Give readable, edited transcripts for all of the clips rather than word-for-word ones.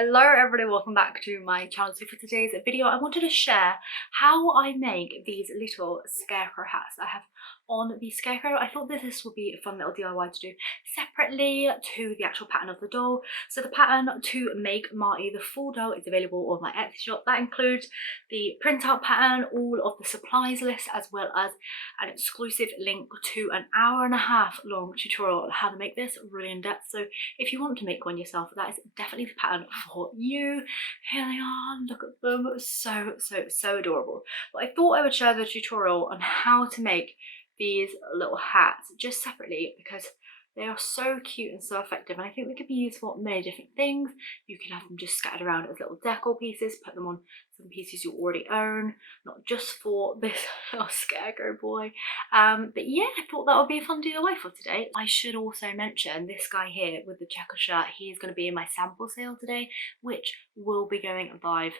Hello everybody, welcome back to my channel. So for today's video I wanted to share how I make these little scarecrow hats that I have on the scarecrow. I thought this would be a fun little DIY to do separately to the actual pattern of the doll. So the pattern to make Marty the full doll is available on my Etsy shop. That includes the printout pattern, all of the supplies list, as well as an exclusive link to an 1.5-hour long tutorial on how to make this really in depth. So if you want to make one yourself, that is definitely the pattern for you. Here they are, look at them, so adorable. But I thought I would share the tutorial on how to make these little hats just separately because they are so cute and so effective, and I think they could be used for many different things. You can have them just scattered around as little decor pieces, put them on some pieces you already own, not just for this little scarecrow boy. But yeah, I thought that would be a fun DIY for today. I should also mention this guy here with the checker shirt. He is going to be in my sample sale today, which will be going live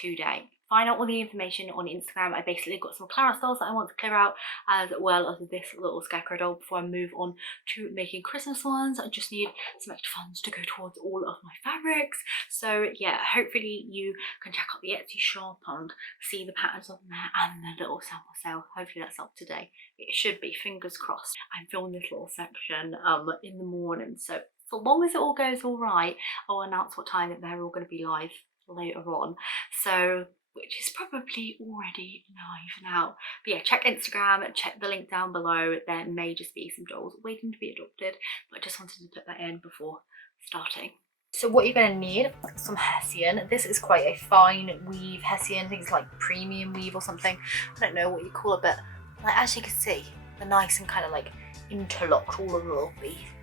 today. Find out all the information on Instagram. I basically got some clearance dolls that I want to clear out, as well as this little scarecrow doll before I move on to making Christmas ones. I just need some extra funds to go towards all of my fabrics. So yeah, hopefully you can check out the Etsy shop and see the patterns on there and the little sample sale. Hopefully that's up today. It should be, fingers crossed. I'm filming this little section in the morning, so long as it all goes all right, I'll announce what time that they're all going to be live later on. So which is probably already live now. But yeah, check Instagram, check the link down below. There may just be some dolls waiting to be adopted, but I just wanted to put that in before starting. So what you're going to need, some hessian. This is quite a fine weave hessian. I think it's like premium weave or something. I don't know what you call it, but like, as you can see, they're nice and kind of like interlocked, all of the little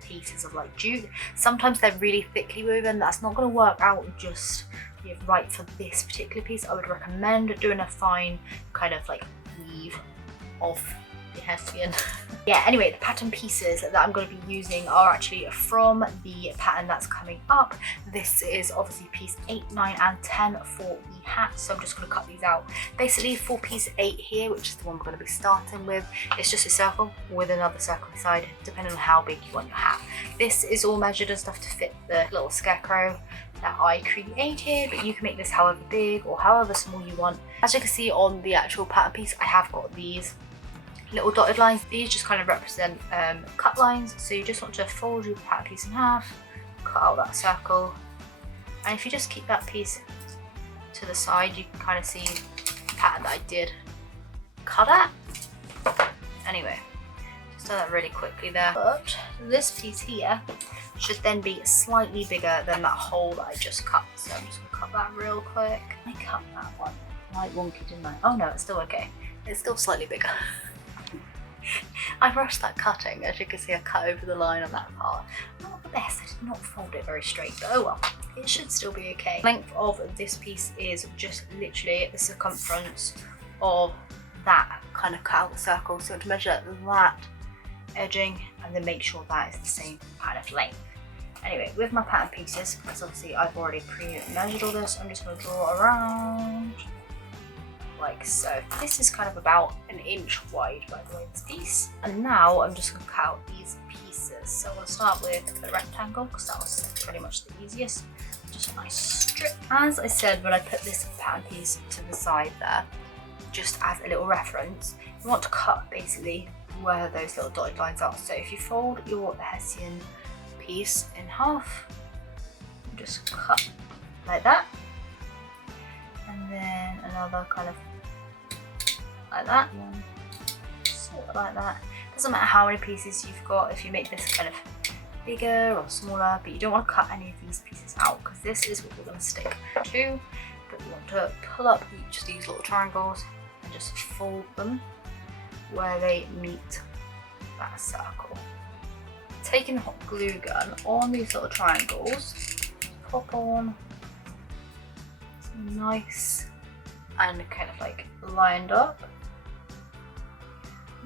pieces of like jute. Sometimes they're really thickly woven. That's not going to work out just right for this particular piece. I would recommend doing a fine kind of like weave of the hessian. Yeah, anyway, the pattern pieces that I'm going to be using are actually from the pattern that's coming up. This is obviously piece 8, 9 and 10 for the hat, so I'm just going to cut these out. Basically for piece 8 here, which is the one we're going to be starting with, it's just a circle with another circle inside, depending on how big you want your hat. This is all measured and stuff to fit the little scarecrow that I created, but you can make this however big or however small you want. As you can see on the actual pattern piece, I have got these little dotted lines. These just kind of represent cut lines, so you just want to fold your pattern piece in half, cut out that circle, and if you just keep that piece to the side, you can kind of see the pattern that I did cut at. Anyway, just done that really quickly there. But this piece here should then be slightly bigger than that hole that I just cut. So I'm just going to cut that real quick. I cut that one like wonky, didn't I? Oh no, it's still okay. It's still slightly bigger. I rushed that cutting. As you can see, I cut over the line on that part. Not the best, I did not fold it very straight, but oh well, it should still be okay. The length of this piece is just literally the circumference of that kind of cut out circle. So to measure that edging and then make sure that is the same kind of length. Anyway, with my pattern pieces, because obviously I've already pre-measured all this, I'm just going to draw around like so. This is kind of about 1 inch wide, by the way, this piece. And now I'm just going to cut out these pieces. So I'm going to start with the rectangle, because that was pretty much the easiest. Just a nice strip. As I said, when I put this pattern piece to the side there, just as a little reference, you want to cut basically where those little dotted lines are. So if you fold your hessian piece in half, just cut like that, and then another kind of like that, sort of like that. Doesn't matter how many pieces you've got, if you make this kind of bigger or smaller, but you don't want to cut any of these pieces out because this is what we're going to stick to. But you want to pull up each of these little triangles and just fold them where they meet that circle. Taking the hot glue gun on these little triangles, pop on some nice and kind of like lined up,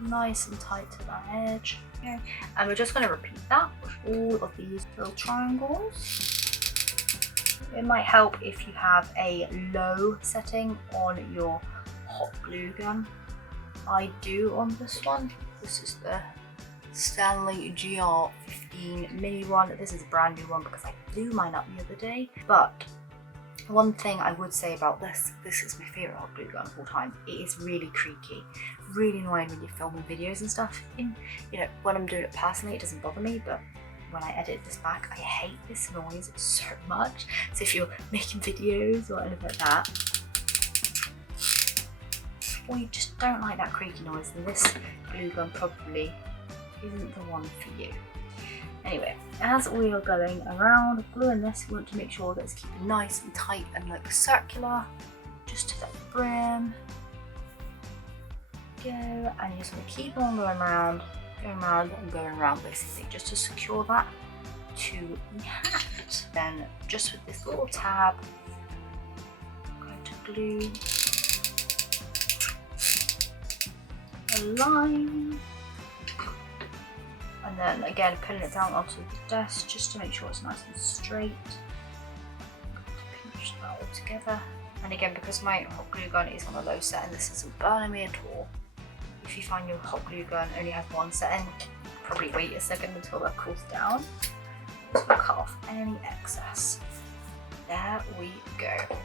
nice and tight to that edge. Okay. And we're just going to repeat that with all of these little triangles. It might help if you have a low setting on your hot glue gun. I do on this one. This is the Stanley GR15 mini one. This is a brand new one because I blew mine up the other day, but One thing I would say about this is my favourite hot glue gun of all time. It is really creaky, really annoying when you're filming videos and stuff. You know, when I'm doing it personally, it doesn't bother me, but when I edit this back, I hate this noise so much. So if you're making videos or anything like that, or you just don't like that creaky noise, then this glue gun probably isn't the one for you. Anyway, as we are going around gluing this, we want to make sure that it's keeping nice and tight and like circular, just to the brim. Go, and you just want to keep on going around and going around basically, just to secure that to the hat. Then just with this little tab, I'm going to glue a line. And then again, putting it down onto the desk just to make sure it's nice and straight. Pinch that all together. And again, because my hot glue gun is on a low setting, this isn't burning me at all. If you find your hot glue gun only has one setting, probably wait a second until that cools down. Just cut off any excess. There we go.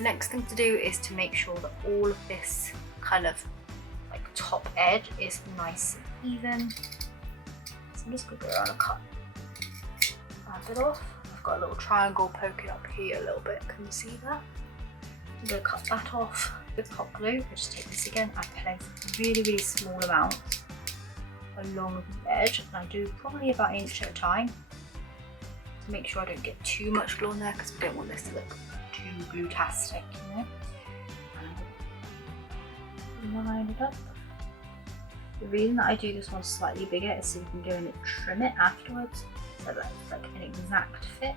Next thing to do is to make sure that all of this kind of like top edge is nice and even. I'm just going to go around and cut a bit off. I've got a little triangle poking up here a little bit, can you see that? I'm going to cut that off with hot glue. I just take this again, I place really small amounts along the edge, and I do probably about an inch at a time to make sure I don't get too much glue on there, because we don't want this to look too glue-tastic, you know. And line it up. The reason that I do this one slightly bigger is so you can go in and trim it afterwards, so that it's like an exact fit.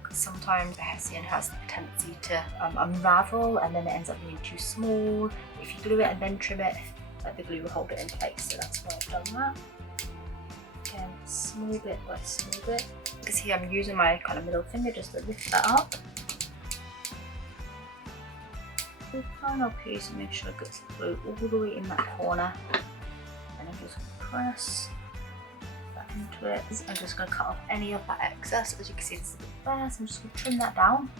Because sometimes the hessian has the tendency to unravel and then it ends up being too small. If you glue it and then trim it, like the glue will hold it in place, so that's why I've done that. Again, small bit by small bit. You can see I'm using my kind of middle finger just to lift that up. The final piece, and make sure it gets the glue all the way in that corner. And I'm just going to press that into it. I'm just going to cut off any of that excess. As you can see, this is a bit there, so I'm just going to trim that down.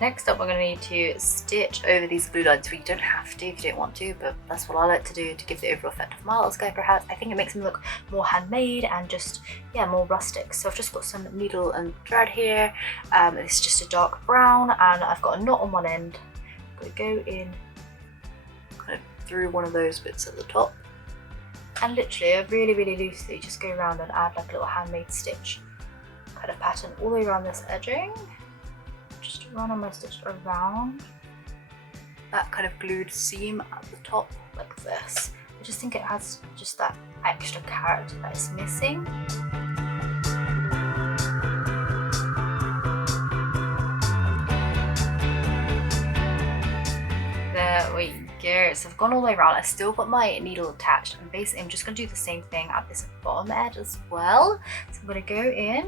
Next up, we're going to need to stitch over these glue lines. Well, you don't have to if you don't want to, but that's what I like to do to give the overall effect of my little scarecrow hat. I think it makes them look more handmade and just, yeah, more rustic. So I've just got some needle and thread here. It's just a dark brown, and I've got a knot on one end. I'm going to go in kind of through one of those bits at the top, and literally really loosely just go around and add like a little handmade stitch kind of pattern all the way around this edging. Just run on my stitch around that kind of glued seam at the top like this. I just think it has just that extra character that is missing. There we go. So I've gone all the way around. I've still got my needle attached, and basically I'm just going to do the same thing at this bottom edge as well. So I'm going to go in,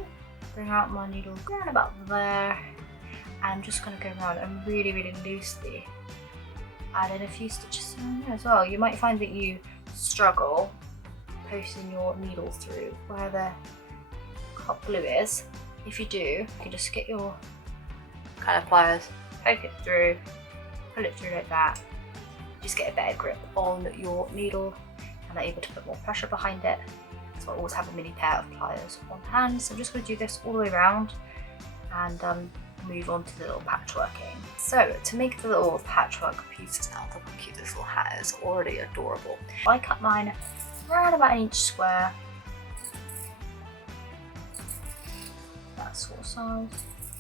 bring out my needle around about there. I'm just going to go around and really loosely add in a few stitches in there as well. You might find that you struggle posting your needle through where the hot glue is. If you do, you can just get your kind of pliers, poke it through, pull it through like that. Just get a better grip on your needle and are able to put more pressure behind it. So I always have a mini pair of pliers on hand. So I'm just going to do this all the way around and move on to the little patchworking. So to make the little patchwork pieces now, look how cute this little hat is, already adorable. I cut mine around about an inch square. That sort of size.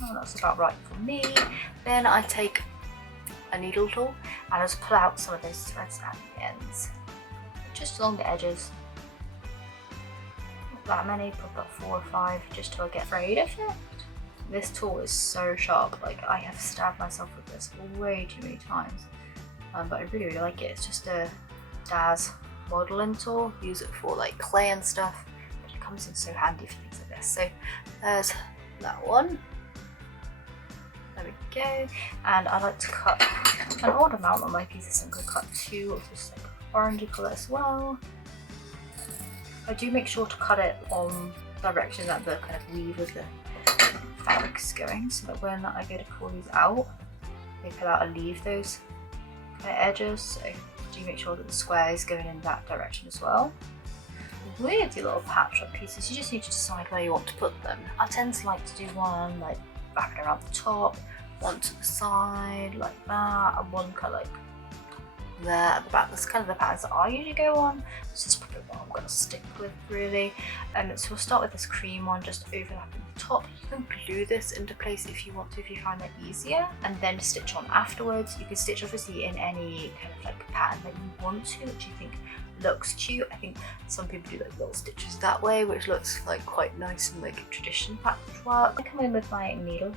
Oh, that's about right for me. Then I take a needle tool and I just pull out some of those threads at the ends, just along the edges. Not that many, probably about 4 or 5, just till I get frayed of it. This tool is so sharp, like I have stabbed myself with this way too many times, but I really like it. It's just a Daz modeling tool, use it for like clay and stuff, but it comes in so handy for things like this. So there's that one, there we go, and I like to cut an odd amount on my pieces. I'm going to cut 2 of this like orangey colour as well, I do make sure to cut it on direction that the kind of weave of the fabric is going, so that when I go to pull these out, they pull out and leave those kind of edges. So do make sure that the square is going in that direction as well. With your little patchwork pieces, you just need to decide where you want to put them. I tend to like to do one like wrapping around the top, one to the side like that, and one kind of like there at the back. That's kind of the patterns that I usually go on. This is probably what I'm going to stick with really. So we'll start with this cream one, just overlapping the top. You can glue this into place if you want to, if you find that easier, and then stitch on afterwards. You can stitch obviously in any kind of like pattern that you want to, which you think looks cute. I think some people do like little stitches that way, which looks like quite nice and like tradition patchwork. I come in with my needle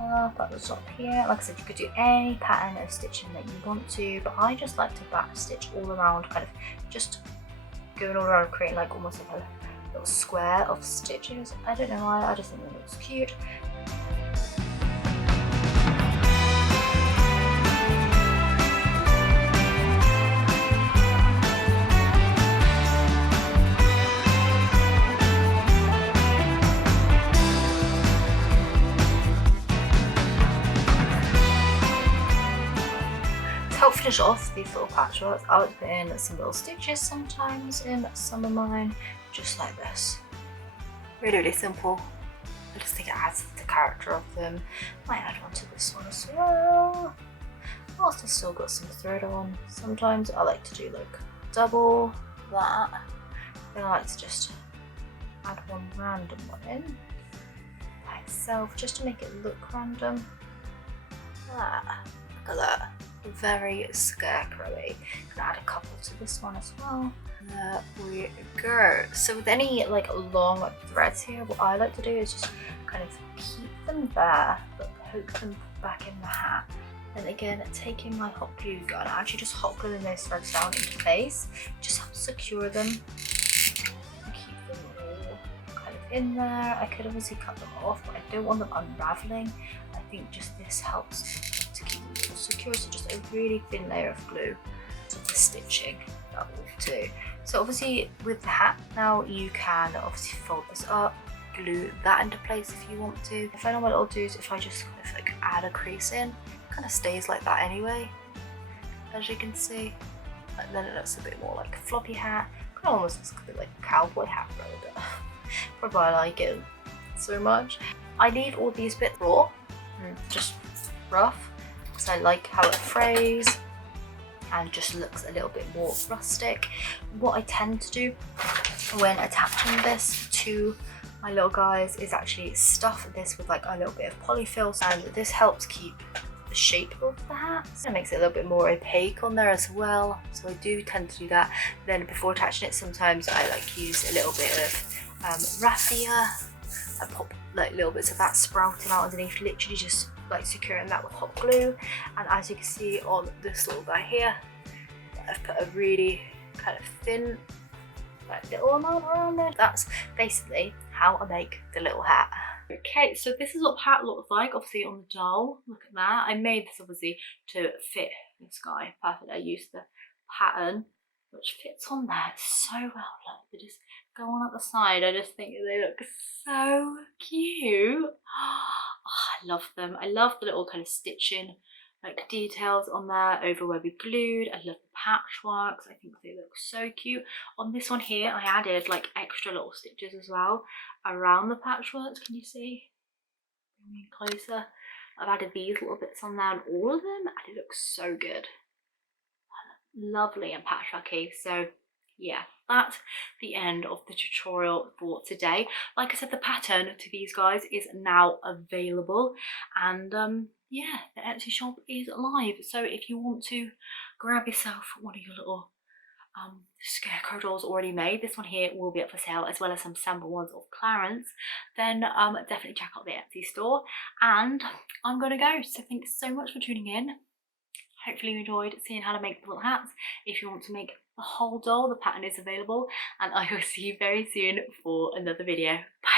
at the top here. Like I said, you could do any pattern of stitching that you want to, but I just like to back stitch all around, kind of just going all around, creating like almost like a little square of stitches. I don't know why, I just think it looks cute. To finish off these little patchworks, I like to put in some little stitches sometimes in some of mine, just like this. Really, really simple. I just think it adds the character of them. Might add one to this one as well. Whilst I've still got some thread on. Sometimes I like to do like double that. Then I like to just add one random one in by itself, just to make it look random. Look at that. Very scarecrowy. Gonna add a couple to this one as well. There we go. So with any like long threads here, what I like to do is just kind of keep them there, but poke them back in the hat. Then again, taking my hot glue gun, actually just hot gluing those threads down into place, just helps secure them and keep them all kind of in there. I could obviously cut them off, but I don't want them unraveling. I think just this helps to keep them all secure, so just a really thin layer of glue to the stitching, that will do. So obviously with the hat now, you can obviously fold this up, glue that into place if you want to. If I know what it'll do is if I just kind of like add a crease in, it kind of stays like that anyway, as you can see. And then it looks a bit more like a floppy hat, kind of almost looks a bit like a cowboy hat for a little bit. Probably I like it so much. I leave all these bits raw, just rough, because I like how it frays and just looks a little bit more rustic. What I tend to do when attaching this to my little guys is actually stuff this with like a little bit of polyfill, and this helps keep the shape of the hat. It makes it a little bit more opaque on there as well, so I do tend to do that. Then before attaching it, sometimes I like use a little bit of raffia. I pop like little bits of that sprouting out underneath, literally just like securing that with hot glue. And as you can see on this little guy here, I've put a really kind of thin like little amount around there. That's basically how I make the little hat. Okay, so this is what the hat looks like, obviously on the doll. Look at that. I made this obviously to fit this guy perfectly. I used the pattern which fits on there so well. Look, they just go on at the side. I just think they look so cute. Oh, I love them. I love the little kind of stitching like details on there over where we glued. I love the patchworks. I think they look so cute. On this one here, I added like extra little stitches as well around the patchworks. Can you see? Bring me closer. I've added these little bits on there and all of them, and it looks so good. Lovely and patchworky. So yeah, that's the end of the tutorial for today. Like I said, the pattern to these guys is now available, and yeah, the Etsy shop is live. So if you want to grab yourself one of your little scarecrow dolls already made, this one here will be up for sale, as well as some sample ones of Clarence, then definitely check out the Etsy store. And I'm gonna go, so thanks so much for tuning in. Hopefully you enjoyed seeing how to make the little hats. If you want to make the whole doll, the pattern is available, and I will see you very soon for another video. Bye.